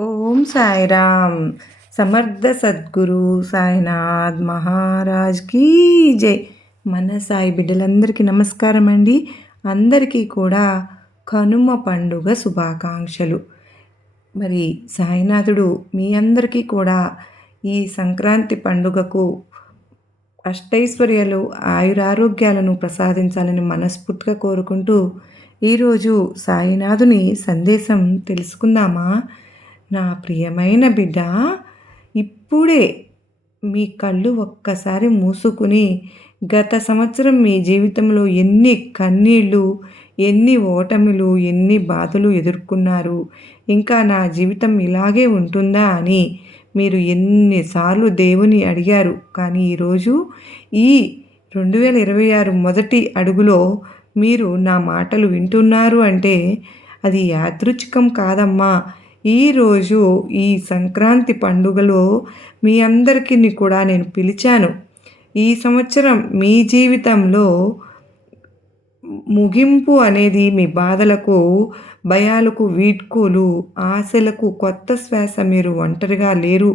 ఓం సాయిరామ్. సమర్థ సద్గురు సాయినాథ్ మహారాజ్ కీ జై. మన సాయి బిడ్డలందరికీ నమస్కారం అండి. అందరికీ కూడా కనుమ పండుగ శుభాకాంక్షలు. మరి సాయినాథుడు మీ అందరికీ కూడా ఈ సంక్రాంతి పండుగకు అష్టైశ్వర్యాలు ఆయురారోగ్యాలను ప్రసాదించాలని మనస్ఫూర్తిగా కోరుకుంటూ ఈరోజు సాయినాథుని సందేశం తెలుసుకుందామా? నా ప్రియమైన బిడ్డ ఇప్పుడే మీ కళ్ళు ఒక్కసారి మూసుకుని గత సంవత్సరం మీ జీవితంలో ఎన్ని కన్నీళ్ళు ఎన్ని ఓటమిలు ఎన్ని బాధలు ఎదుర్కొన్నారు? ఇంకా నా జీవితం ఇలాగే ఉంటుందా అని మీరు ఎన్నిసార్లు దేవుని అడిగారు. కానీ ఈరోజు ఈ రెండు వేల ఇరవై ఆరు మొదటి అడుగులో మీరు నా మాటలు వింటున్నారు అంటే అది యాదృచ్ఛికం కాదమ్మా. ఈరోజు ఈ సంక్రాంతి పండుగలో మీ అందరికీ కూడా నేను పిలిచాను. ఈ సంవత్సరం మీ జీవితంలో ముగింపు అనేది మీ బాధలకు భయాలకు వీడ్కోలు ఆశలకు కొత్త శ్వాస మీరు ఒంటరిగా లేరు.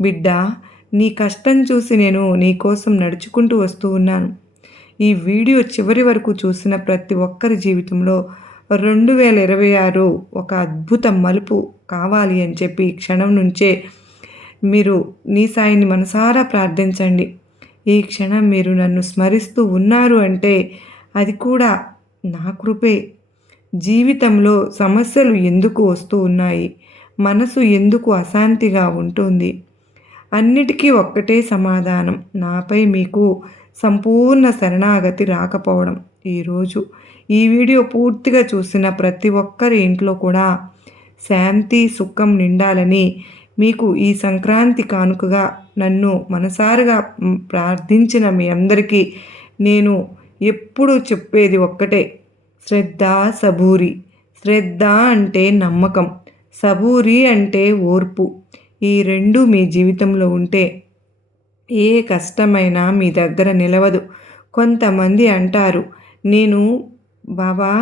బిడ్డ నీ కష్టం చూసి నేను నీకోసం నడుచుకుంటూ వస్తూ ఉన్నాను. ఈ వీడియో చివరి వరకు చూసిన ప్రతి ఒక్కరి జీవితంలో రెండు వేల ఇరవై ఆరు ఒక అద్భుత మలుపు. కావాలి అని చెప్పి క్షణం నుంచే మీరు నీ సాయిని మనసారా ప్రార్థించండి. ఈ క్షణం మీరు నన్ను స్మరిస్తూ ఉన్నారు అంటే అది కూడా నా కృపే. జీవితంలో సమస్యలు ఎందుకు వస్తూ ఉన్నాయి? మనసు ఎందుకు అశాంతిగా ఉంటుంది? అన్నిటికీ ఒక్కటే సమాధానం. నాపై మీకు సంపూర్ణ శరణాగతి రాకపోవడం. ఈరోజు ఈ వీడియో పూర్తిగా చూసిన ప్రతి ఒక్కరి ఇంట్లో కూడా శాంతి సుఖం నిండాలని మీకు ఈ సంక్రాంతి కానుకగా నన్ను మనసారుగా ప్రార్థించిన మీ అందరికీ నేను ఎప్పుడూ చెప్పేది ఒక్కటే. శ్రద్ధ సబూరి. శ్రద్ధ అంటే నమ్మకం. సబూరి అంటే ఓర్పు. ఈ రెండు మీ జీవితంలో ఉంటే ఏ కష్టమైనా మీ దగ్గర నిలవదు. కొంతమంది అంటారు నేను బాబా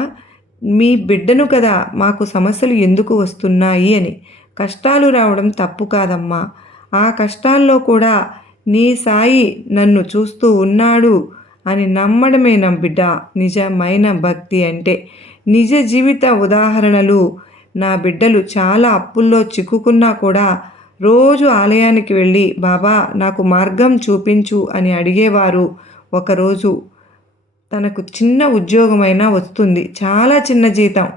మీ బిడ్డను కదా మాకు సమస్యలు ఎందుకు వస్తున్నాయి అని. కష్టాలు రావడం తప్పు కాదమ్మా. ఆ కష్టాల్లో కూడా నీ సాయి నన్ను చూస్తూ ఉన్నాడు అని నమ్మడమే నా బిడ్డ. నిజమైన భక్తి అంటే నిజ జీవిత ఉదాహరణలు నా బిడ్డలు చాలా అప్పుల్లో చిక్కుకున్నా కూడా రోజు ఆలయానికి వెళ్ళి బాబా నాకు మార్గం చూపించు అని అడిగేవారు. ఒకరోజు తనకు చిన్న ఉద్యోగమైనా వస్తుంది. చాలా చిన్న జీతం.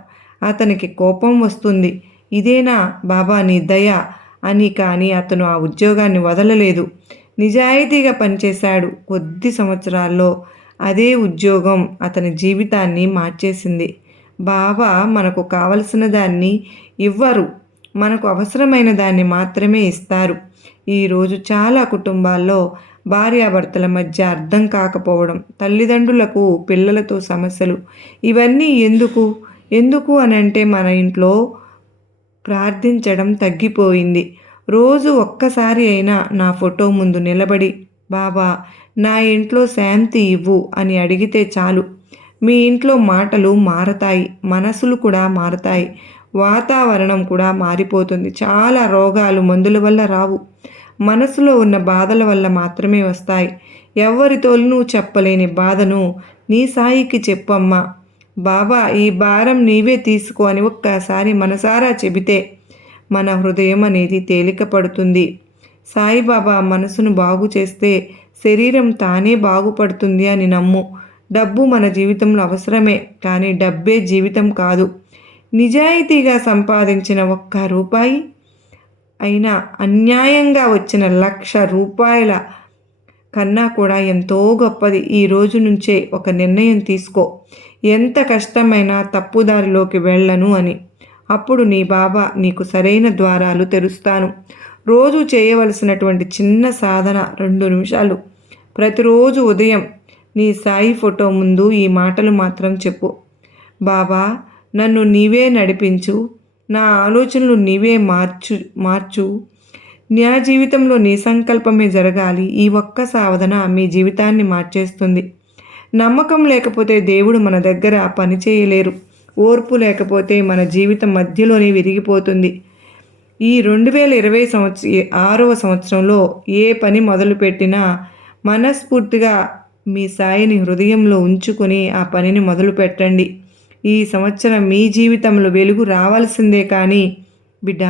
అతనికి కోపం వస్తుంది. ఇదేనా బాబా నీ దయ అని కానీ అతను ఆ ఉద్యోగాన్ని వదలలేదు. నిజాయితీగా పనిచేశాడు కొద్ది సంవత్సరాల్లో. అదే ఉద్యోగం అతని జీవితాన్ని మార్చేసింది. బాబా మనకు కావలసిన దాన్ని ఇవ్వరు. మనకు అవసరమైన దాన్ని మాత్రమే ఇస్తారు. ఈరోజు చాలా కుటుంబాల్లో భార్యాభర్తల మధ్య అర్థం కాకపోవడం తల్లిదండ్రులకు పిల్లలతో సమస్యలు ఇవన్నీ ఎందుకు? ఎందుకు అని అంటే మన ఇంట్లో ప్రార్థించడం తగ్గిపోయింది. రోజు ఒక్కసారి అయినా నా ఫోటో ముందు నిలబడి బాబా నా ఇంట్లో శాంతి ఇవ్వు అని అడిగితే చాలు. మీ ఇంట్లో మాటలు మారతాయి మనసులు కూడా మారతాయి వాతావరణం కూడా మారిపోతుంది. చాలా రోగాలు మందుల వల్ల రావు. మనసులో ఉన్న బాధల వల్ల మాత్రమే వస్తాయి. ఎవరితోనూ చెప్పలేని బాధను నీ సాయికి చెప్పమ్మా. బాబా ఈ భారం నీవే తీసుకో అని ఒక్కసారి మనసారా చెబితే మన హృదయం అనేది తేలిక పడుతుంది సాయిబాబా మనసును బాగు చేస్తే శరీరం తానే బాగుపడుతుంది అని నమ్ము. డబ్బు మన జీవితంలో అవసరమే కానీ డబ్బే జీవితం కాదు. నిజాయితీగా సంపాదించిన ఒక్క రూపాయి అయినా అన్యాయంగా వచ్చిన లక్ష రూపాయల కన్నా కూడా ఎంతో గొప్పది. ఈ రోజు నుంచే ఒక నిర్ణయం తీసుకో. ఎంత కష్టమైనా తప్పుదారిలోకి వెళ్ళను అని. అప్పుడు నీ బాబా నీకు సరైన ద్వారాలు తెరుస్తాను. రోజు చేయవలసినటువంటి చిన్న సాధన రెండు నిమిషాలు. ప్రతిరోజు ఉదయం నీ సాయి ఫోటో ముందు ఈ మాటలు మాత్రం చెప్పు. బాబా నన్ను నీవే నడిపించు. నా ఆలోచనలు నీవే మార్చు మార్చు. నా జీవితంలో నీ సంకల్పమే జరగాలి. ఈ ఒక్క సాధన మీ జీవితాన్ని మార్చేస్తుంది. నమ్మకం లేకపోతే దేవుడు మన దగ్గర పని చేయలేరు. ఓర్పు లేకపోతే మన జీవితం మధ్యలోనే విరిగిపోతుంది. ఈ రెండు వేల ఇరవై సంవత్సర ఆరవ సంవత్సరంలో ఏ పని మొదలుపెట్టినా మనస్ఫూర్తిగా మీ సాయిని హృదయంలో ఉంచుకొని ఆ పనిని మొదలు పెట్టండి ఈ సంవత్సరం మీ జీవితంలో వెలుగు రావాల్సిందే కానీ బిడ్డ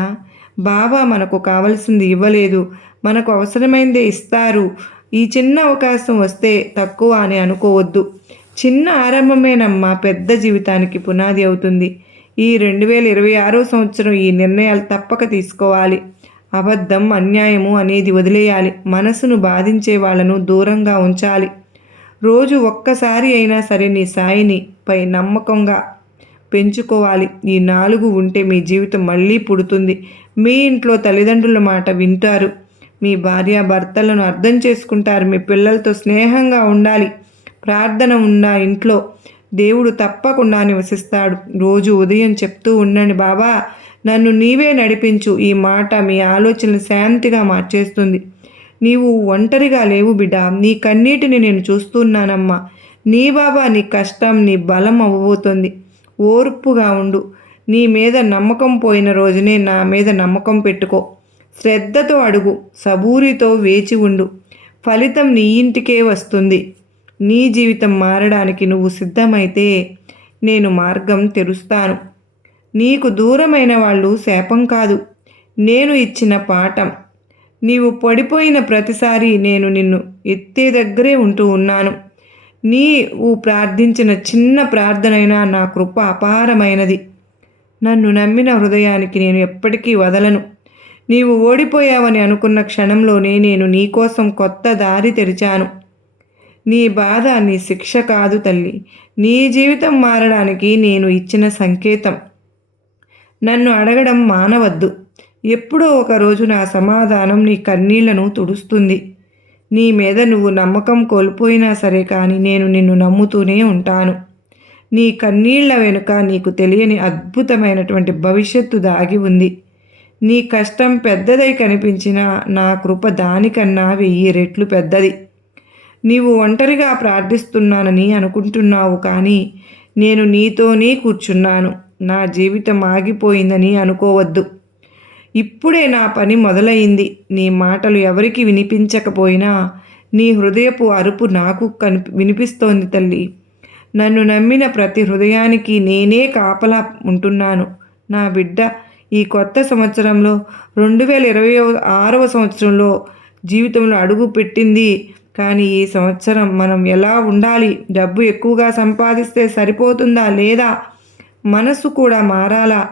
బాబా మనకు కావలసింది ఇవ్వలేదు. మనకు అవసరమైందే ఇస్తారు. ఈ చిన్న అవకాశం వస్తే తక్కువ అని అనుకోవద్దు. చిన్న ఆరంభమేనమ్మా పెద్ద జీవితానికి పునాది అవుతుంది. ఈ రెండు వేల ఇరవై ఆరో సంవత్సరం ఈ నిర్ణయాలు తప్పక తీసుకోవాలి. అబద్ధం అన్యాయము అనేది వదిలేయాలి. మనసును బాధించే వాళ్ళను దూరంగా ఉంచాలి. రోజు ఒక్కసారి అయినా సరే నీ సాయిని పై నమ్మకంగా పెంచుకోవాలి. ఈ నాలుగు ఉంటే మీ జీవితం మళ్ళీ పుడుతుంది. మీ ఇంట్లో తల్లిదండ్రుల మాట వింటారు. మీ భార్య భర్తలను అర్థం చేసుకుంటారు. మీ పిల్లలతో స్నేహంగా ఉండాలి. ప్రార్థన ఉన్న ఇంట్లో దేవుడు తప్పకుండా నివసిస్తాడు. రోజు ఉదయం చెప్తూ ఉండండి బాబా నన్ను నీవే నడిపించు. ఈ మాట మీ ఆలోచనలు శాంతిగా మార్చేస్తుంది. నీవు ఒంటరిగా లేవు బిడ్డ. నీ కన్నీటిని నేను చూస్తున్నానమ్మా. నీ బాబా నీ కష్టం నీ బలం అవ్వబోతుంది. ఓర్పుగా ఉండు. నీ మీద నమ్మకం పోయిన రోజునే నా మీద నమ్మకం పెట్టుకో. శ్రద్ధతో అడుగు. సబూరితో వేచి ఉండు. ఫలితం నీ ఇంటికే వస్తుంది. నీ జీవితం మారడానికి నువ్వు సిద్ధమైతే నేను మార్గం తెరుస్తాను. నీకు దూరమైన వాళ్ళు శాపం కాదు. నేను ఇచ్చిన పాఠం. నీవు పడిపోయిన ప్రతిసారి నేను నిన్ను ఎత్తే దగ్గరే ఉంటూ ఉన్నాను. నీవు ప్రార్థించిన చిన్న ప్రార్థనైనా నా కృప అపారమైనది. నన్ను నమ్మిన హృదయానికి నేను ఎప్పటికీ వదలను. నీవు ఓడిపోయావని అనుకున్న క్షణంలోనే నేను నీకోసం కొత్త దారి తెరిచాను. నీ బాధ నీ శిక్ష కాదు తల్లి. నీ జీవితం మారడానికి నేను ఇచ్చిన సంకేతం. నన్ను అడగడం మానవద్దు. ఎప్పుడో ఒక రోజు నా సమాధానం నీ కన్నీళ్ళను తుడుస్తుంది. నీ మీద నువ్వు నమ్మకం కోల్పోయినా సరే కానీ నేను నిన్ను నమ్ముతూనే ఉంటాను. నీ కన్నీళ్ళ వెనుక నీకు తెలియని అద్భుతమైనటువంటి భవిష్యత్తు దాగి ఉంది. నీ కష్టం పెద్దదై కనిపించినా నా కృప దానికన్నా వెయ్యి రెట్లు పెద్దది. నీవు ఒంటరిగా ప్రార్థిస్తున్నానని అనుకుంటున్నావు కానీ నేను నీతోనే కూర్చున్నాను. నా జీవితం ఆగిపోయిందని అనుకోవద్దు. ఇప్పుడే నా పని మొదలైంది నీ మాటలు ఎవరికి వినిపించకపోయినా నీ హృదయపు అరుపు నాకు కని వినిపిస్తోంది తల్లి. నన్ను నమ్మిన ప్రతి హృదయానికి నేనే కాపలా ఉంటున్నాను. నా బిడ్డ ఈ కొత్త సంవత్సరంలో రెండు వేల ఇరవై ఆరవ సంవత్సరంలో జీవితంలో అడుగు పెట్టింది. కానీ ఈ సంవత్సరం మనం ఎలా ఉండాలి? డబ్బు ఎక్కువగా సంపాదిస్తే సరిపోతుందా లేదా? మనసు కూడా మారాలా?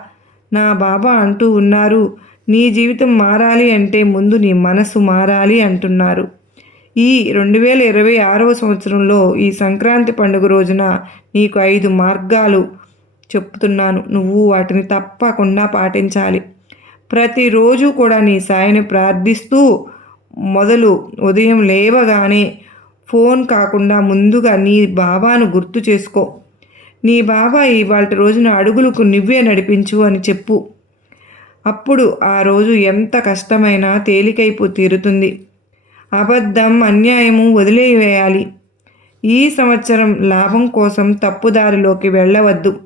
నా బాబా అంటూ ఉన్నారు. నీ జీవితం మారాలి అంటే ముందు నీ మనసు మారాలి అంటున్నారు. ఈ రెండు వేల ఇరవై ఆరవ సంవత్సరంలో ఈ సంక్రాంతి పండుగ రోజున నీకు ఐదు మార్గాలు చెప్తున్నాను. నువ్వు వాటిని తప్పకుండా పాటించాలి. ప్రతిరోజు కూడా నీ సాయిని ప్రార్థిస్తూ మొదలు ఉదయం లేవగానే ఫోన్ కాకుండా ముందుగా నీ బాబాను గుర్తు చేసుకో. నీ బాబా ఇవాళ రోజున అడుగులకు నువ్వే నడిపించు అని చెప్పు. అప్పుడు ఆ రోజు ఎంత కష్టమైనా తేలికైపు తీరుతుంది. అబద్ధం అన్యాయము వదిలేవేయాలి. ఈ సంవత్సరం లాభం కోసం తప్పుదారిలోకి వెళ్ళవద్దు.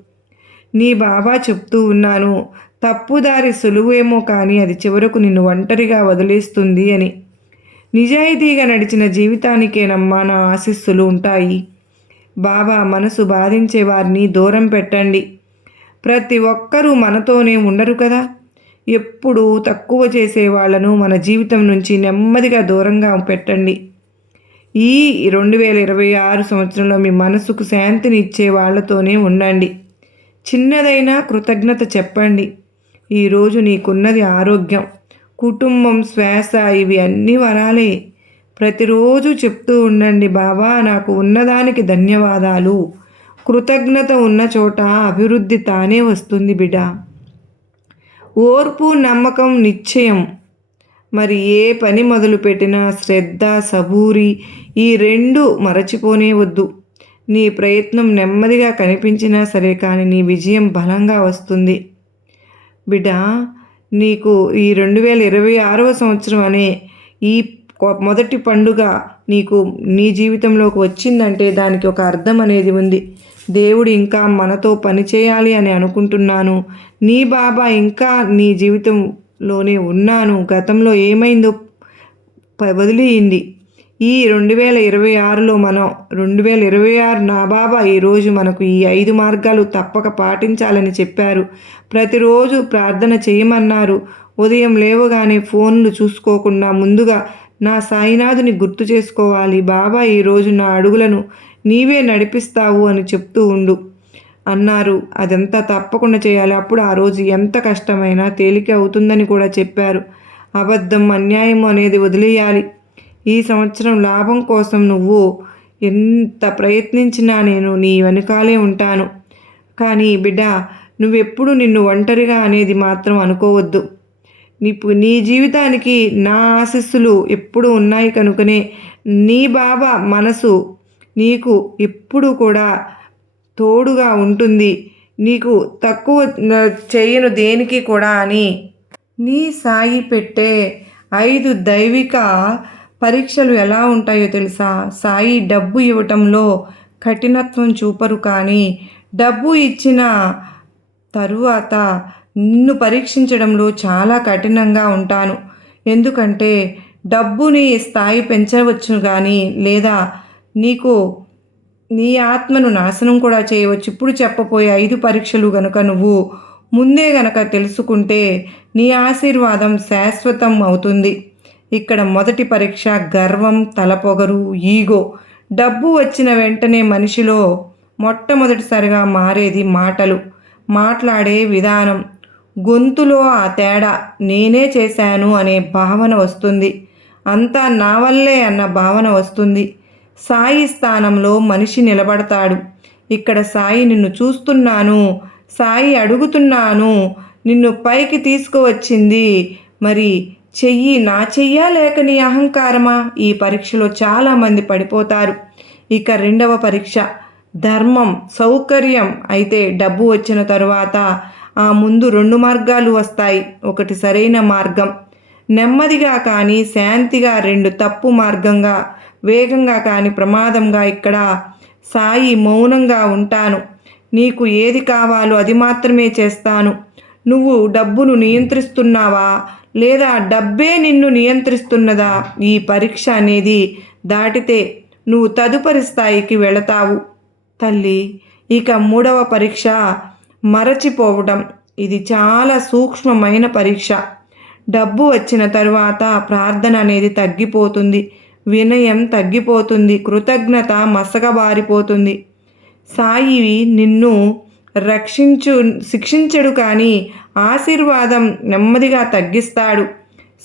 నీ బాబా చెప్తూ ఉన్నాను తప్పుదారి సులువేమో కానీ అది చివరకు నిన్ను ఒంటరిగా వదిలేస్తుంది అని. నిజాయితీగా నడిచిన జీవితానికేనమ్మా నా ఆశీస్సులు ఉంటాయి. బాబా మనసు బాధించే వారిని దూరం పెట్టండి. ప్రతి ఒక్కరూ మనతోనే ఉండరు కదా. ఎప్పుడు తక్కువ చేసే వాళ్ళను మన జీవితం నుంచి నెమ్మదిగా దూరంగా పెట్టండి. ఈ రెండు వేల ఇరవై ఆరు సంవత్సరంలో మీ మనసుకు శాంతిని ఇచ్చే వాళ్ళతోనే ఉండండి. చిన్నదైనా కృతజ్ఞత చెప్పండి. ఈరోజు నీకున్నది ఆరోగ్యం కుటుంబం శ్వాస ఇవి అన్నీ వరాలే. ప్రతిరోజు చెప్తూ ఉండండి బాబా నాకు ఉన్నదానికి ధన్యవాదాలు. కృతజ్ఞత ఉన్న చోట అభివృద్ధి తానే వస్తుంది బిడ్డ. ఓర్పు నమ్మకం నిశ్చయం. మరి ఏ పని మొదలుపెట్టినా శ్రద్ధ సబూరి ఈ రెండు మరచిపోనే వద్దు. నీ ప్రయత్నం నెమ్మదిగా కనిపించినా సరే కానీ నీ విజయం బలంగా వస్తుంది. బిడ్డ నీకు ఈ రెండు వేల ఇరవై ఆరవ సంవత్సరం అనే ఈ మొదటి పండుగ నీకు నీ జీవితంలోకి వచ్చిందంటే దానికి ఒక అర్థం అనేది ఉంది. దేవుడు ఇంకా మనతో పని చేయాలి అని అనుకుంటున్నాను. నీ బాబా ఇంకా నీ జీవితంలోనే ఉన్నాను. గతంలో ఏమైందో ప- ఈ రెండు వేల ఇరవై ఆరులో మనం రెండు వేల ఇరవై ఆరు నా బాబా ఈరోజు మనకు ఈ ఐదు మార్గాలు తప్పక పాటించాలని చెప్పారు. ప్రతిరోజు ప్రార్థన చేయమన్నారు. ఉదయం లేవగానే ఫోన్లు చూసుకోకుండా ముందుగా నా సాయినాథుని గుర్తు చేసుకోవాలి. బాబా ఈరోజు నా అడుగులను నీవే నడిపిస్తావు అని చెప్తూ ఉండు. అన్నారు. అదంతా తప్పకుండా చేయాలి. అప్పుడు ఆ రోజు ఎంత కష్టమైనా తేలిక అవుతుందని కూడా చెప్పారు. అబద్ధం అన్యాయం అనేది వదిలేయాలి. ఈ సంవత్సరం లాభం కోసం నువ్వు ఎంత ప్రయత్నించినా నేను నీ వెనకాలే ఉంటాను. కానీ బిడ్డ నువ్వెప్పుడు నిన్ను ఒంటరిగా అనేది మాత్రం అనుకోవద్దు. నీ నీ జీవితానికి నా ఆశస్సులు ఎప్పుడు ఉన్నాయి కనుకనే నీ బాబా మనసు నీకు ఎప్పుడు కూడా తోడుగా ఉంటుంది. నీకు తక్కువ చేయను దేనికి కూడా అని నీ సాయి పెట్టే ఐదు దైవిక పరీక్షలు ఎలా ఉంటాయో తెలుసా? సాయి డబ్బు ఇవ్వటంలో కఠినత్వం చూపరు కానీ డబ్బు ఇచ్చిన తరువాత నిన్ను పరీక్షించడంలో చాలా కఠినంగా ఉంటాను. ఎందుకంటే డబ్బుని స్థాయి పెంచవచ్చు కానీ లేదా నీకు నీ ఆత్మను నాశనం కూడా చేయవచ్చు. ఇప్పుడు చెప్పబోయే ఐదు పరీక్షలు గనుక నువ్వు ముందే గనక తెలుసుకుంటే నీ ఆశీర్వాదం శాశ్వతం అవుతుంది. ఇక్కడ మొదటి పరీక్ష గర్వం తలపొగరు ఈగో. డబ్బు వచ్చిన వెంటనే మనిషిలో మొట్టమొదటిసారిగా మారేది మాటలు మాట్లాడే విధానం. గొంతులో ఆ తేడా నేనే చేశాను అనే భావన వస్తుంది. అంతా నా వల్లే అన్న భావన వస్తుంది. సాయి స్థానంలో మనిషి నిలబడతాడు. ఇక్కడ సాయి నిన్ను చూస్తున్నాను సాయి అడుగుతున్నాను నిన్ను పైకి తీసుకువచ్చింది. మరి చెయ్యి నా చెయ్యా లేక నీ అహంకారమా? ఈ పరీక్షలో చాలామంది పడిపోతారు. ఇక రెండవ పరీక్ష. ధర్మం సౌకర్యం అయితే డబ్బు వచ్చిన తరువాత ఆ ముందు రెండు మార్గాలు వస్తాయి. ఒకటి సరైన మార్గం నెమ్మదిగా కానీ శాంతిగా రెండు తప్పు మార్గంగా వేగంగా కానీ ప్రమాదంగా ఇక్కడ సాయి మౌనంగా ఉంటాను. నీకు ఏది కావాలో అది మాత్రమే చేస్తాను. నువ్వు డబ్బును నియంత్రిస్తున్నావా? లేదా డబ్బే నిన్ను నియంత్రిస్తున్నదా? ఈ పరీక్ష అనేది దాటితే నువ్వు తదుపరి స్థాయికి వెళతావు. తల్లి ఇక మూడవ పరీక్ష మరచిపోవడం ఇది చాలా సూక్ష్మమైన పరీక్ష. డబ్బు వచ్చిన తరువాత ప్రార్థన అనేది తగ్గిపోతుంది. వినయం తగ్గిపోతుంది. కృతజ్ఞత మసకబారిపోతుంది. సాయి నిన్ను రక్షించు శిక్షించడు కానీ ఆశీర్వాదం నెమ్మదిగా తగ్గిస్తాడు.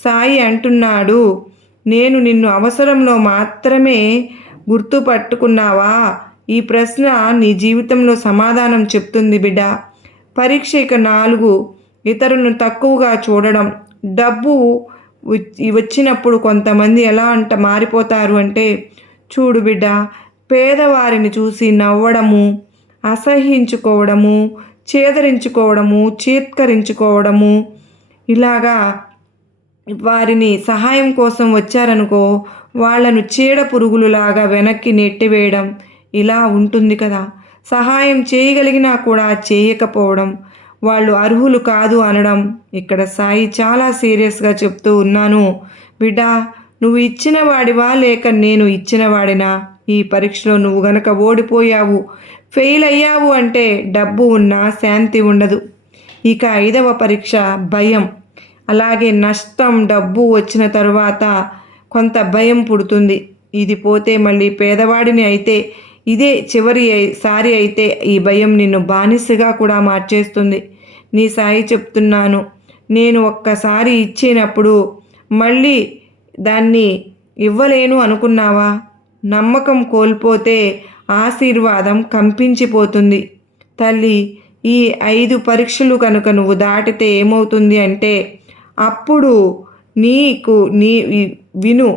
సాయి అంటున్నాడు నేను నిన్ను అవసరంలో మాత్రమే గుర్తుపట్టుకున్నావా? ఈ ప్రశ్న నీ జీవితంలో సమాధానం చెప్తుంది బిడ్డ. పరీక్ష ఇక నాలుగు ఇతరులను తక్కువగా చూడడం డబ్బు వచ్చినప్పుడు కొంతమంది ఎలా అంట మారిపోతారు అంటే చూడు బిడ్డ పేదవారిని చూసి నవ్వడము అసహ్యించుకోవడము చేదరించుకోవడము చీత్కరించుకోవడము ఇలాగా వారిని సహాయం కోసం వచ్చారనుకో వాళ్ళను చీడ పురుగులులాగా వెనక్కి నెట్టివేయడం ఇలా ఉంటుంది కదా. సహాయం చేయగలిగినా కూడా చేయకపోవడం వాళ్ళు అర్హులు కాదు అనడం ఇక్కడ సాయి చాలా సీరియస్గా చెప్తూ ఉన్నాను. బిడ్డ నువ్వు ఇచ్చిన వాడివా లేక నేను ఇచ్చిన వాడినా ఈ పరీక్షలో నువ్వు గనక ఓడిపోయావు ఫెయిల్ అయ్యావు అంటే డబ్బు ఉన్నా శాంతి ఉండదు. ఇక ఐదవ పరీక్ష భయం. అలాగే నష్టం డబ్బు వచ్చిన తరువాత కొంత భయం పుడుతుంది. ఇది పోతే మళ్ళీ పేదవాడిని అయితే ఇదే చివరి సారి అయితే ఈ భయం నిన్ను బానిసగా కూడా మార్చేస్తుంది. నీ సాయి చెప్తున్నాను. నేను ఒక్కసారి ఇచ్చినప్పుడు మళ్ళీ దాన్ని ఇవ్వలేను అనుకున్నావా? నమ్మకం కోల్పోతే ఆశీర్వాదం కంపించిపోతుంది. తల్లి ఈ ఐదు పరీక్షలు కనుక నువ్వు దాటితే ఏమవుతుంది అంటే అప్పుడు నీకు నీ విను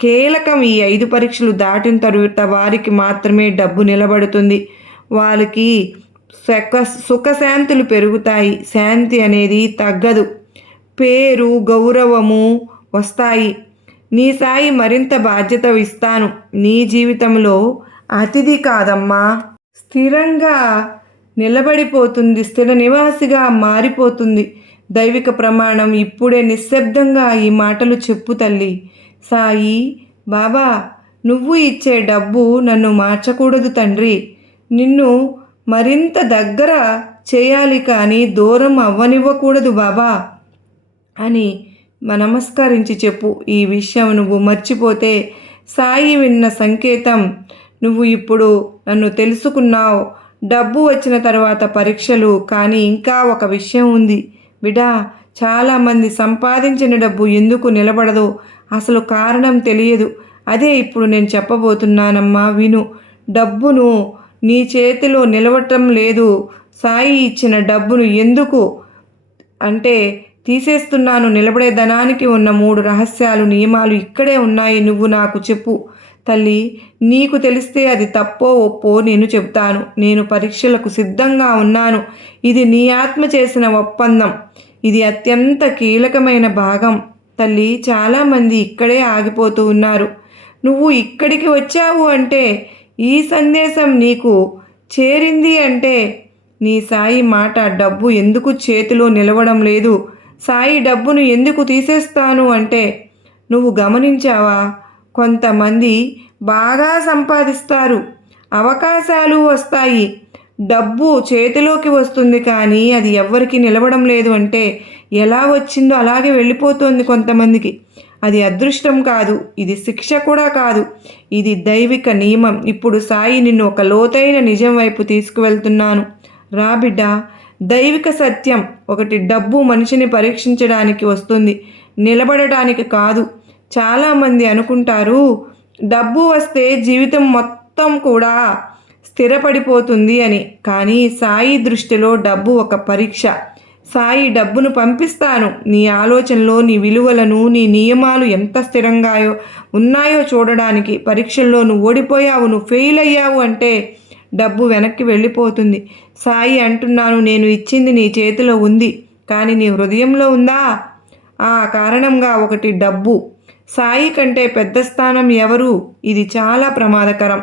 కీలకం ఈ ఐదు పరీక్షలు దాటిన తరువాత వారికి మాత్రమే డబ్బు నిలబడుతుంది. వాళ్ళకి సుఖ సుఖశాంతులు పెరుగుతాయి. శాంతి అనేది తగ్గదు. పేరు గౌరవము వస్తాయి. నీ సాయి మరింత బాధ్యత ఇస్తాను. నీ జీవితంలో అతిథి కాదమ్మా. స్థిరంగా నిలబడిపోతుంది. స్థిర నివాసిగా మారిపోతుంది. దైవిక ప్రమాణం ఇప్పుడే నిశ్శబ్దంగా ఈ మాటలు చెప్పు తల్లి. సాయి బాబా నువ్వు ఇచ్చే డబ్బు నన్ను మార్చకూడదు తండ్రి. నిన్ను మరింత దగ్గర చేయాలి కానీ దూరం అవ్వనివ్వకూడదు బాబా అని నమస్కరించి చెప్పు. ఈ విషయం నువ్వు మర్చిపోతే సాయి విన్న సంకేతం నువ్వు ఇప్పుడు నన్ను తెలుసుకున్నావు. డబ్బు వచ్చిన తర్వాత పరీక్షలు కానీ ఇంకా ఒక విషయం ఉంది. బిడా చాలామంది సంపాదించిన డబ్బు ఎందుకు నిలబడదో? అసలు కారణం తెలియదు. అదే ఇప్పుడు నేను చెప్పబోతున్నానమ్మా విను. డబ్బును నీ చేతిలో నిలవటం లేదు. సాయి ఇచ్చిన డబ్బును ఎందుకు? అంటే తీసేస్తున్నాను. నిలబడే ధనానికి ఉన్న మూడు రహస్యాలు నియమాలు ఇక్కడే ఉన్నాయి. నువ్వు నాకు చెప్పు. తల్లి నీకు తెలిస్తే అది తప్పో ఒప్పో నేను చెప్తాను నేను పరీక్షలకు సిద్ధంగా ఉన్నాను. ఇది నీ ఆత్మ చేసిన ఒప్పందం. ఇది అత్యంత కీలకమైన భాగం. తల్లి చాలామంది ఇక్కడే ఆగిపోతూ ఉన్నారు. నువ్వు ఇక్కడికి వచ్చావు అంటే ఈ సందేశం నీకు చేరింది అంటే నీ సాయి మాట డబ్బు ఎందుకు చేతిలో నిలవడం లేదు? సాయి డబ్బును ఎందుకు తీసేస్తాను అంటే నువ్వు గమనించావా? కొంతమంది బాగా సంపాదిస్తారు. అవకాశాలు వస్తాయి. డబ్బు చేతిలోకి వస్తుంది కానీ అది ఎవ్వరికి నిలవడం లేదు అంటే ఎలా వచ్చిందో అలాగే వెళ్ళిపోతుంది కొంతమందికి. అది అదృష్టం కాదు ఇది శిక్ష కూడా కాదు. ఇది దైవిక నియమం. ఇప్పుడు సాయి నిన్ను ఒక లోతైన నిజం వైపు తీసుకువెళ్తున్నాను. రా బిడ్డ దైవిక సత్యం ఒకటి డబ్బు మనిషిని పరీక్షించడానికి వస్తుంది. నిలబడటానికి కాదు. చాలామంది అనుకుంటారు డబ్బు వస్తే జీవితం మొత్తం కూడా స్థిరపడిపోతుంది అని. కానీ సాయి దృష్టిలో డబ్బు ఒక పరీక్ష. సాయి డబ్బును పంపిస్తాను. నీ ఆలోచనలో నీ విలువలను నీ నియమాలు ఎంత స్థిరంగాయో ఉన్నాయో చూడడానికి పరీక్షల్లో నువ్వు ఓడిపోయావు నువ్వు ఫెయిల్ అయ్యావు అంటే డబ్బు వెనక్కి వెళ్ళిపోతుంది. సాయి అంటున్నాను నేను ఇచ్చింది నీ చేతిలో ఉంది కానీ నీ హృదయంలో ఉందా? ఆ కారణంగా ఒకటి డబ్బు. సాయి కంటే పెద్ద స్థానం ఎవరు? ఇది చాలా ప్రమాదకరం.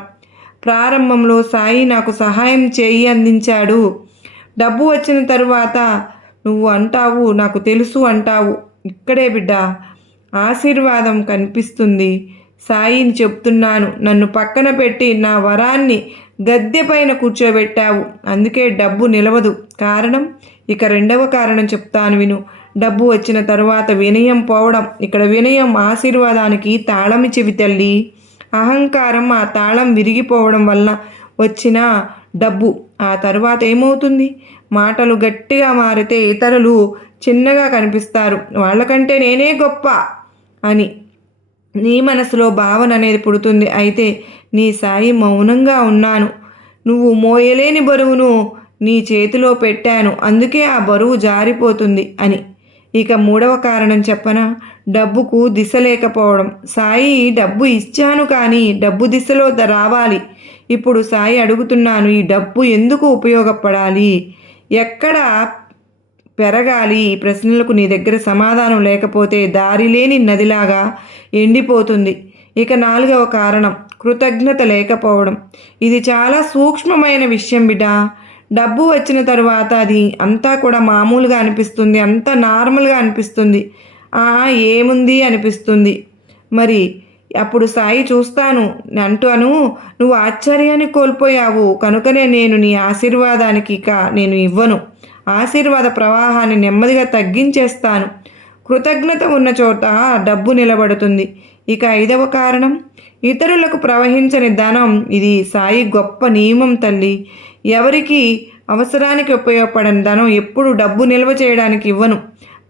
ప్రారంభంలో సాయి నాకు సహాయం చేయి అందించాడు. డబ్బు వచ్చిన తరువాత నువ్వు అంటావు నాకు తెలుసు అంటావు. ఇక్కడే బిడ్డ ఆశీర్వాదం కనిపిస్తుంది. సాయిని చెప్తున్నాను నన్ను పక్కన పెట్టి నా వరాన్ని గద్దె పైన కూర్చోబెట్టావు. అందుకే డబ్బు నిలవదు. కారణం? ఇక రెండవ కారణం చెప్తాను విను. డబ్బు వచ్చిన తరువాత వినయం పోవడం. ఇక్కడ వినయం ఆశీర్వాదానికి తాళమి చెవి తల్లి. అహంకారం ఆ తాళం విరిగిపోవడం వలన వచ్చిన డబ్బు. ఆ తర్వాత ఏమవుతుంది? మాటలు గట్టిగా మారితే ఇతరులు చిన్నగా కనిపిస్తారు. వాళ్ళకంటే నేనే గొప్ప అని నీ మనసులో భావన అనేది పుడుతుంది. అయితే నీ సాయి మౌనంగా ఉన్నాను. నువ్వు మోయలేని బరువును నీ చేతిలో పెట్టాను. అందుకే ఆ బరువు జారిపోతుంది అని. ఇక మూడవ కారణం చెప్పనా? డబ్బుకు దిశ లేకపోవడం. సాయి డబ్బు ఇచ్చాను కానీ డబ్బు దిశలో రావాలి. ఇప్పుడు సాయి అడుగుతున్నాను ఈ డబ్బు ఎందుకు ఉపయోగపడాలి? ఎక్కడ పెరగాలి? ఈ ప్రశ్నలకు నీ దగ్గర సమాధానం లేకపోతే దారిలేని నదిలాగా ఎండిపోతుంది. ఇక నాలుగవ కారణం కృతజ్ఞత లేకపోవడం. ఇది చాలా సూక్ష్మమైన విషయం బిడ్డ. డబ్బు వచ్చిన తర్వాత అది అంతా కూడా మామూలుగా అనిపిస్తుంది అంతా నార్మల్గా అనిపిస్తుంది. ఏముంది అనిపిస్తుంది. మరి అప్పుడు సాయి చూస్తాను. అంటాను నువ్వు ఆశ్చర్యాన్ని కోల్పోయావు. కనుకనే నేను నీ ఆశీర్వాదానికి ఇక నేను ఇవ్వను. ఆశీర్వాద ప్రవాహాన్ని నెమ్మదిగా తగ్గించేస్తాను. కృతజ్ఞత ఉన్న చోట డబ్బు నిలబడుతుంది. ఇక ఐదవ కారణం ఇతరులకు ప్రవహించని ధనం. ఇది సాయి గొప్ప నియమం తల్లి. ఎవరికి అవసరానికి ఉపయోగపడని ధనం ఎప్పుడు డబ్బు నిల్వ చేయడానికి ఇవ్వను.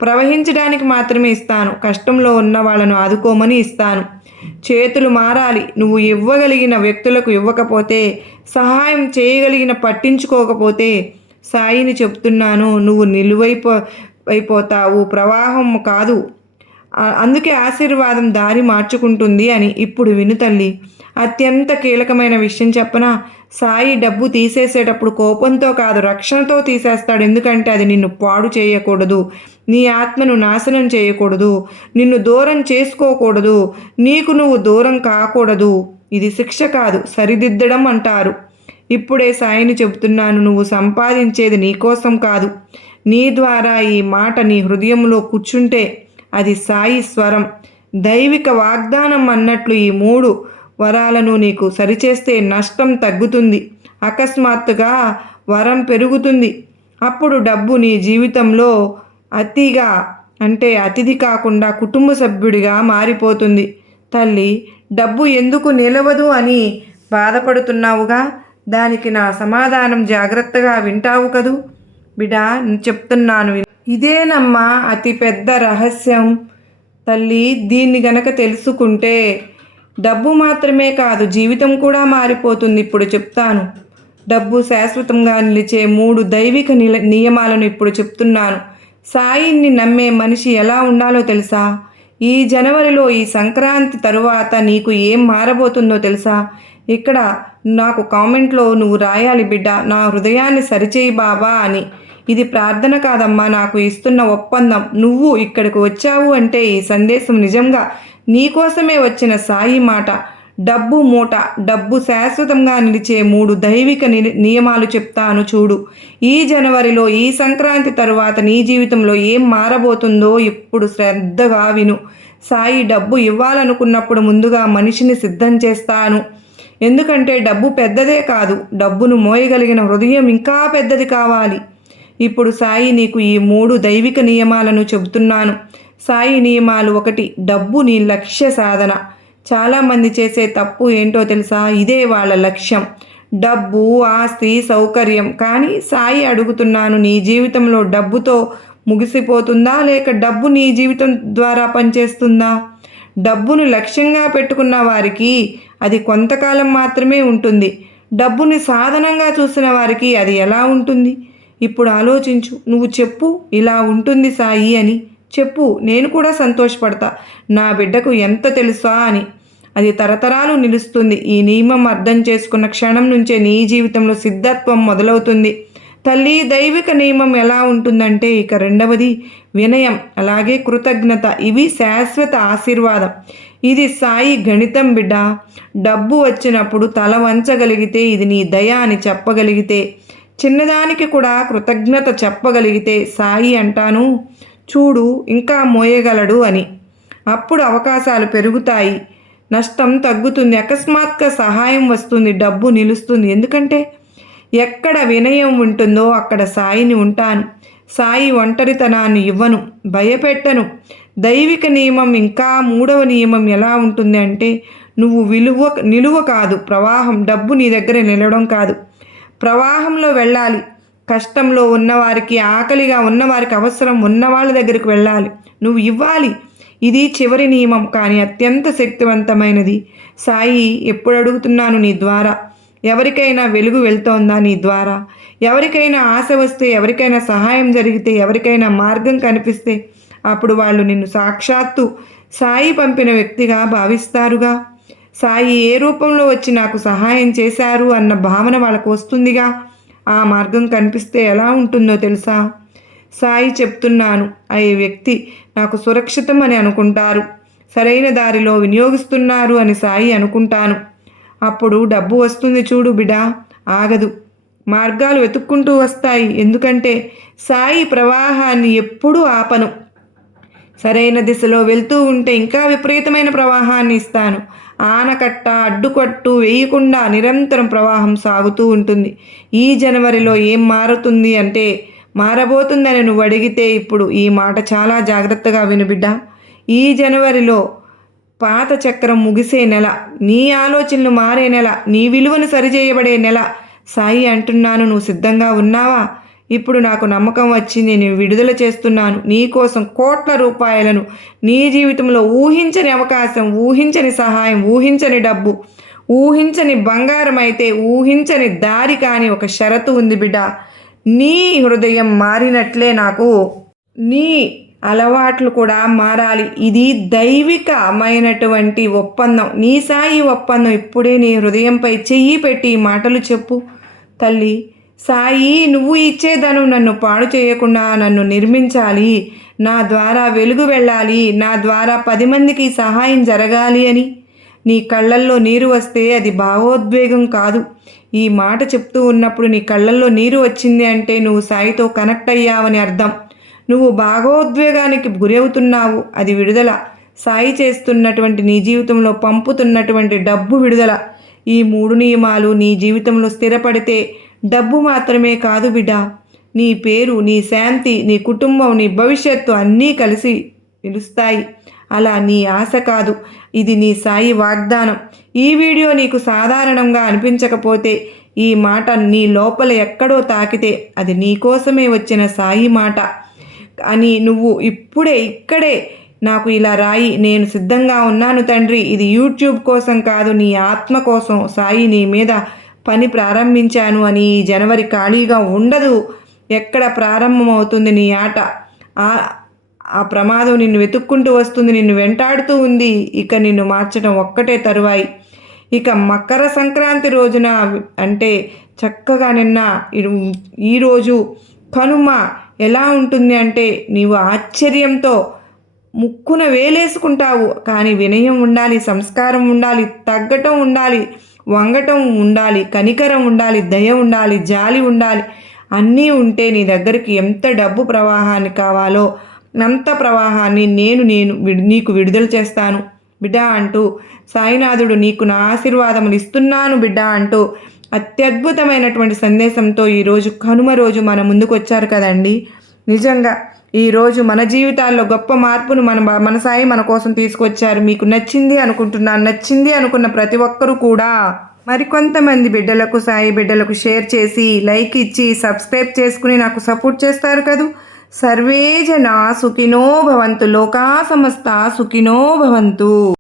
ప్రవహించడానికి మాత్రమే ఇస్తాను. కష్టంలో ఉన్న వాళ్ళను ఆదుకోమని ఇస్తాను. చేతులు మారాలి. నువ్వు ఇవ్వగలిగిన వ్యక్తులకు ఇవ్వకపోతే సహాయం చేయగలిగిన పట్టించుకోకపోతే సాయిని చెప్తున్నాను నువ్వు నిలువైపో అయిపోతావు. ప్రవాహం కాదు. అందుకే ఆశీర్వాదం దారి మార్చుకుంటుంది అని ఇప్పుడు విను తల్లి. అత్యంత కీలకమైన విషయం చెప్పనా? సాయి డబ్బు తీసేసేటప్పుడు కోపంతో కాదు రక్షణతో తీసేస్తాడు. ఎందుకంటే అది నిన్ను పాడు చేయకూడదు. నీ ఆత్మను నాశనం చేయకూడదు నిన్ను దూరం చేసుకోకూడదు నీకు నువ్వు దూరం కాకూడదు. ఇది శిక్ష కాదు సరిదిద్దడం అంటారు. ఇప్పుడే సాయిని చెబుతున్నాను నువ్వు సంపాదించేది నీకోసం కాదు. నీ ద్వారా ఈ మాట నీ హృదయంలో కూర్చుంటే అది సాయి స్వరం. దైవిక వాగ్దానం అన్నట్లు ఈ మూడు వరాలను నీకు సరిచేస్తే నష్టం తగ్గుతుంది. అకస్మాత్తుగా వరం పెరుగుతుంది. అప్పుడు డబ్బు నీ జీవితంలో అతిగా అంటే అతిథి కాకుండా కుటుంబ సభ్యుడిగా మారిపోతుంది. తల్లి డబ్బు ఎందుకు నిలవదు అని బాధపడుతున్నావుగా? దానికి నా సమాధానం జాగ్రత్తగా వింటావు కదూ? బిడా చెప్తున్నాను ఇదేనమ్మా అతి పెద్ద రహస్యం. తల్లి దీన్ని గనక తెలుసుకుంటే డబ్బు మాత్రమే కాదు జీవితం కూడా మారిపోతుంది. ఇప్పుడు చెప్తాను. డబ్బు శాశ్వతంగా నిలిచే మూడు దైవిక నిల నియమాలను ఇప్పుడు చెప్తున్నాను. సాయిని నమ్మే మనిషి ఎలా ఉండాలో తెలుసా? ఈ జనవరిలో ఈ సంక్రాంతి తరువాత నీకు ఏం మారబోతుందో తెలుసా? ఇక్కడ నాకు కామెంట్లో నువ్వు రాయాలి బిడ్డ నా హృదయాన్ని సరిచేయి బాబా అని. ఇది ప్రార్థన కాదమ్మా నాకు ఇస్తున్న ఒప్పందం. నువ్వు ఇక్కడికి వచ్చావు అంటే ఈ సందేశం నిజంగా నీకోసమే వచ్చిన సాయి మాట. డబ్బు మూట డబ్బు శాశ్వతంగా నిలిచే మూడు దైవిక ని- నియమాలు చెప్తాను చూడు. ఈ జనవరిలో ఈ సంక్రాంతి తరువాత నీ జీవితంలో ఏం మారబోతుందో ఇప్పుడు శ్రద్ధగా విను. సాయి డబ్బు ఇవ్వాలనుకున్నప్పుడు ముందుగా మనిషిని సిద్ధం చేస్తాను. ఎందుకంటే డబ్బు పెద్దదే కాదు డబ్బును మోయగలిగిన హృదయం ఇంకా పెద్దది కావాలి. ఇప్పుడు సాయి నీకు ఈ మూడు దైవిక నియమాలను చెబుతున్నాను. సాయి నియమాలు ఒకటి డబ్బు నీ లక్ష్య సాధన. చాలామంది చేసే తప్పు ఏంటో తెలుసా? ఇదే వాళ్ళ లక్ష్యం. డబ్బు ఆస్తి సౌకర్యం. కానీ సాయి అడుగుతున్నాను నీ జీవితంలో డబ్బుతో ముగిసిపోతుందా? లేక డబ్బు నీ జీవితం ద్వారా పనిచేస్తుందా? డబ్బును లక్ష్యంగా పెట్టుకున్న వారికి అది కొంతకాలం మాత్రమే ఉంటుంది. డబ్బుని సాధనంగా చూసిన వారికి అది ఎలా ఉంటుంది? ఇప్పుడు ఆలోచించు. నువ్వు చెప్పు ఇలా ఉంటుంది సాయి అని. చెప్పు నేను కూడా సంతోషపడతా. నా బిడ్డకు ఎంత తెలుసా అని. అది తరతరాలు నిలుస్తుంది. ఈ నియమం అర్థం చేసుకున్న క్షణం నుంచే నీ జీవితంలో సిద్ధత్వం మొదలవుతుంది. తల్లి దైవిక నియమం ఎలా ఉంటుందంటే ఇక రెండవది వినయం అలాగే కృతజ్ఞత. ఇవి శాశ్వత ఆశీర్వాదం. ఇది సాయి గణితం బిడ్డ. డబ్బు వచ్చినప్పుడు తల వంచగలిగితే ఇది నీ దయ అని చెప్పగలిగితే. చిన్నదానికి కూడా కృతజ్ఞత చెప్పగలిగితే సాయి అంటాను. చూడు ఇంకా మోయగలడు అని. అప్పుడు అవకాశాలు పెరుగుతాయి. నష్టం తగ్గుతుంది. అకస్మాత్గా సహాయం వస్తుంది. డబ్బు నిలుస్తుంది. ఎందుకంటే ఎక్కడ వినయం ఉంటుందో అక్కడ సాయిని ఉంటాను. సాయి ఒంటరితనాన్ని ఇవ్వను. భయపెట్టను. దైవిక నియమం ఇంకా మూడవ నియమం ఎలా ఉంటుంది అంటే నువ్వు విలువ నిలువ కాదు. ప్రవాహం డబ్బు నీ దగ్గర నిలవడం కాదు. ప్రవాహంలో వెళ్ళాలి. కష్టంలో ఉన్నవారికి ఆకలిగా ఉన్నవారికి అవసరం ఉన్న వాళ్ళ దగ్గరికి వెళ్ళాలి. నువ్వు ఇవ్వాలి. ఇది చివరి నియమం కానీ అత్యంత శక్తివంతమైనది. సాయి ఎప్పుడు అడుగుతున్నాను నీ ద్వారా? ఎవరికైనా వెలుగు వెళ్తోందా నీ ద్వారా? ఎవరికైనా ఆశ వస్తే ఎవరికైనా సహాయం జరిగితే ఎవరికైనా మార్గం కనిపిస్తే అప్పుడు వాళ్ళు నిన్ను సాక్షాత్తు సాయి పంపిన వ్యక్తిగా భావిస్తారుగా. సాయి ఏ రూపంలో వచ్చి నాకు సహాయం చేశారు అన్న భావన వాళ్ళకు వస్తుందిగా. ఆ మార్గం కనిపిస్తే ఎలా ఉంటుందో తెలుసా? సాయి చెప్తున్నాను. ఆ వ్యక్తి నాకు సురక్షితం అని అనుకుంటారు. సరైన దారిలో వినియోగిస్తున్నారు అని సాయి అనుకుంటాను. అప్పుడు డబ్బు వస్తుంది చూడు బిడా. ఆగదు. మార్గాలు వెతుక్కుంటూ వస్తాయి. ఎందుకంటే సాయి ప్రవాహాన్ని ఎప్పుడూ ఆపను. సరైన దిశలో వెళ్తూ ఉంటే ఇంకా విపరీతమైన ప్రవాహాన్ని ఇస్తాను. ఆనకట్ట అడ్డుకట్టు వేయకుండా నిరంతరం ప్రవాహం సాగుతూ ఉంటుంది. ఈ జనవరిలో ఏం మారుతుంది అంటే మారబోతుందని నువ్వు అడిగితే ఇప్పుడు ఈ మాట చాలా జాగ్రత్తగా విను బిడ్డ. ఈ జనవరిలో పాత చక్రం ముగిసే నెల నీ ఆలోచనలు మారే నెల నీ విలువను సరిచేయబడే నెల సాయి అంటున్నాను. నువ్వు సిద్ధంగా ఉన్నావా? ఇప్పుడు నాకు నమ్మకం వచ్చింది నేను విడుదల చేస్తున్నాను. నీ కోసం కోట్ల రూపాయలను నీ జీవితంలో ఊహించని అవకాశం ఊహించని సహాయం ఊహించని డబ్బు ఊహించని బంగారం అయితే ఊహించని దారి కాని ఒక షరతు ఉంది బిడ్డ. నీ హృదయం మారినట్లే నాకు. నీ అలవాట్లు కూడా మారాలి. ఇది దైవికమైనటువంటి ఒప్పందం. నీ సాయి ఒప్పందం. ఇప్పుడే నీ హృదయంపై చెయ్యి పెట్టి మాటలు చెప్పు. తల్లి సాయి నువ్వు ఇచ్చేదను నన్ను పాడు చేయకుండా నన్ను నిర్మించాలి. నా ద్వారా వెలుగు వెళ్ళాలి. నా ద్వారా పది మందికి సహాయం జరగాలి అని. నీ కళ్ళల్లో నీరు వస్తే అది భావోద్వేగం కాదు. ఈ మాట చెప్తూ ఉన్నప్పుడు నీ కళ్ళల్లో నీరు వచ్చింది అంటే నువ్వు సాయితో కనెక్ట్ అయ్యావని అర్థం. నువ్వు భావోద్వేగానికి గురవుతున్నావు. అది విడుదల. సాయి చేస్తున్నటువంటి నీ జీవితంలో పంపుతున్నటువంటి డబ్బు విడుదల. ఈ మూడు నియమాలు నీ జీవితంలో స్థిరపడితే డబ్బు మాత్రమే కాదు బిడ్డ. నీ పేరు నీ శాంతి నీ కుటుంబం నీ భవిష్యత్తు అన్నీ కలిసి నిలుస్తాయి. అలా నీ ఆశ కాదు. ఇది నీ సాయి వాగ్దానం. ఈ వీడియో నీకు సాధారణంగా అనిపించకపోతే ఈ మాట నీ లోపల ఎక్కడో తాకితే అది నీ కోసమే వచ్చిన సాయి మాట. అని నువ్వు ఇప్పుడే ఇక్కడే నాకు ఇలా రాయి నేను సిద్ధంగా ఉన్నాను తండ్రి. ఇది యూట్యూబ్ కోసం కాదు నీ ఆత్మ కోసం సాయి నీ మీద పని ప్రారంభించాను అని ఈ జనవరి ఖాళీగా ఉండదు. ఎక్కడ ప్రారంభమవుతుంది నీ ఆట? ఆ ప్రమాదం నిన్ను వెతుక్కుంటూ వస్తుంది నిన్ను వెంటాడుతూ ఉంది. ఇక నిన్ను మార్చడం ఒక్కటే తరువాయి. ఇక మకర సంక్రాంతి రోజున అంటే చక్కగా నిన్న ఈరోజు కనుమ ఎలా ఉంటుంది అంటే నీవు ఆశ్చర్యంతో ముక్కున వేలేసుకుంటావు. కానీ వినయం ఉండాలి సంస్కారం ఉండాలి తగ్గటం ఉండాలి. వంగటం ఉండాలి కనికరం ఉండాలి దయ ఉండాలి జాలి ఉండాలి. అన్నీ ఉంటే నీ దగ్గరికి ఎంత డబ్బు ప్రవాహాన్ని కావాలో అంత ప్రవాహాన్ని నేను నేను నీకు విడుదల చేస్తాను. బిడ్డ అంటూ సాయినాథుడు నీకు నా ఆశీర్వాదములు ఇస్తున్నాను బిడ్డ అంటూ అత్యద్భుతమైనటువంటి సందేశంతో ఈరోజు కనుమ రోజు మన ముందుకు వచ్చారు కదండి. నిజంగా ఈరోజు మన జీవితాల్లో గొప్ప మార్పును మన మన సాయి మన కోసం తీసుకొచ్చారు. మీకు నచ్చింది అనుకుంటున్నాను. నచ్చింది అనుకున్న ప్రతి ఒక్కరూ కూడా మరికొంతమంది బిడ్డలకు సాయి బిడ్డలకు షేర్ చేసి లైక్ ఇచ్చి సబ్స్క్రైబ్ చేసుకుని నాకు సపోర్ట్ చేస్తారు కదూ. సర్వే జనా సుఖినో భవంతు. లోకా సమస్త సుఖినో భవంతు.